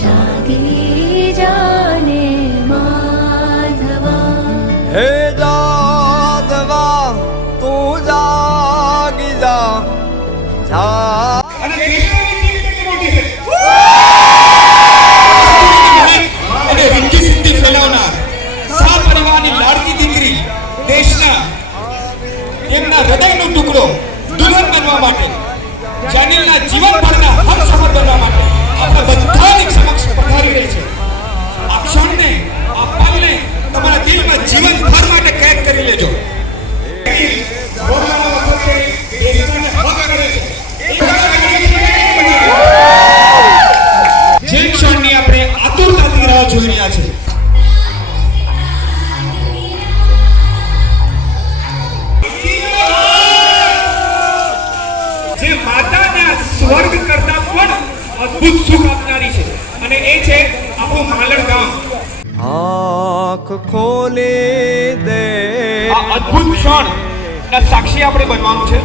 जागे जाने माधवा हे जादवा તું જાગી જા અને દેશની કેવી મોટી છે અને રિદ્ધિ સિદ્ધિ ફેલાવનાર સા પરિવારની લાડકી દીકરી દેશના એમના હૃદયનો ટુકડો દુલ્હન બનવા માટે જાનીલના જીવનભરના હમસફર બનવા માટે આપણા બધાની સમક્ષ પધારી રહી છે. આ ક્ષણને આ પલને તમારા દિલમાં જીવનભર માટે કેદ કરી લેજો. જે ક્ષણની આપણે આતુરતાથી રાહ જોઈ રહ્યા છે. જે માતાના સ્વર્ગ કરતા પણ અદ્ભુત સુખ આપનારી છે અને એ છે આપણું માલણ ગામ. આંખ ખોલી દે આ અદ્ભુત ક્ષણ ના સાક્ષી આપણે બનવાનું છે.